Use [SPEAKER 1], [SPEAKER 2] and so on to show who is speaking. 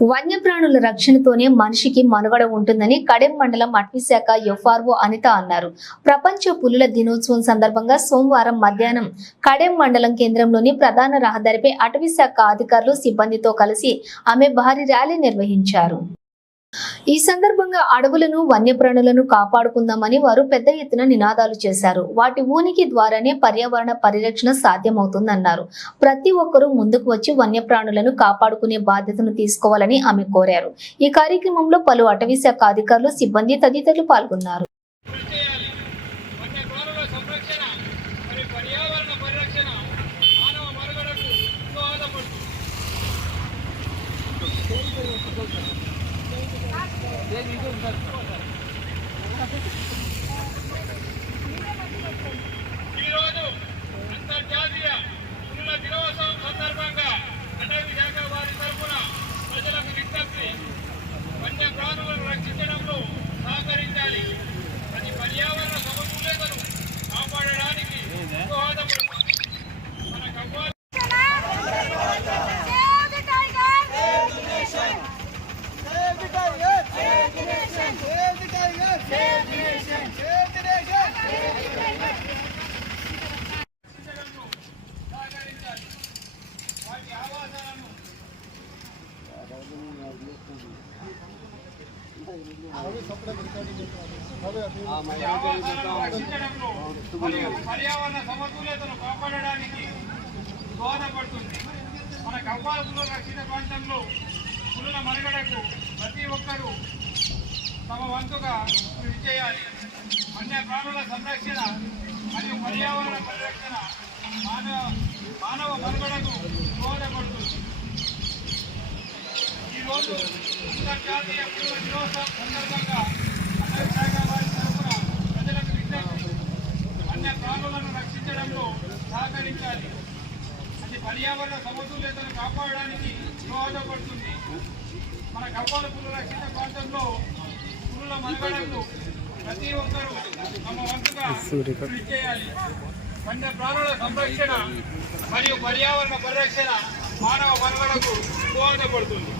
[SPEAKER 1] వన్యప్రాణుల రక్షణతోనే మనిషికి మనుగడ ఉంటుందని కడెం మండలం అటవీశాఖ ఎఫ్ఆర్ఓ అనిత అన్నారు. ప్రపంచ పులుల దినోత్సవం సందర్భంగా సోమవారం మధ్యాహ్నం కడెం మండలం కేంద్రంలోని ప్రధాన రహదారిపై అటవీశాఖ అధికారులు సిబ్బందితో కలిసి ఆమె భారీ ర్యాలీ నిర్వహించారు. ఈ సందర్భంగా అడవులను వన్యప్రాణులను కాపాడుకుందామని వారు పెద్ద ఎత్తున నినాదాలు చేశారు. వాటి ఊనికి ద్వారానే పర్యావరణ పరిరక్షణ సాధ్యమవుతుందన్నారు. ప్రతి ఒక్కరూ ముందుకు వచ్చి వన్యప్రాణులను కాపాడుకునే బాధ్యతను తీసుకోవాలని ఆమె కోరారు. ఈ కార్యక్రమంలో పలు అటవీ శాఖ అధికారులు సిబ్బంది తదితరులు పాల్గొన్నారు.
[SPEAKER 2] Thank you. Thank you. పర్యావరణ సమతుల్యతను కాపాడడానికి దోహదపడుతుంది మన కవ్వాలపులో రక్షిత ప్రాంతంలో పులుల మనుగడకు ప్రతి ఒక్కరూ తమ వంతుగా కృషి చేయాలి అన్య ప్రాణుల సంరక్షణ మరియు పర్యావరణ పరిరక్షణ మానవ మానవ మనుగడకు దోహదపడుతుంది అంతర్జాతీయ పులుల దినోత్సవం సందర్భంగా అటవీ శాఖ వారి తరఫున ప్రజలకు విజ్ఞప్తి వన్య ప్రాణులను రక్షించడంలో సహకరించాలి అది పర్యావరణ సమతుల్యతను కాపాడడానికి దోహదపడుతుంది మన కవ్వాల పులుల రక్షిత ప్రాంతంలో పులుల మనుగడకు ప్రతి ఒక్కరూ తమ వంతుగా కృషి చేయాలి వన్య ప్రాణుల సంరక్షణ మరియు పర్యావరణ పరిరక్షణ మానవ మనుగడకు దోహదపడుతుంది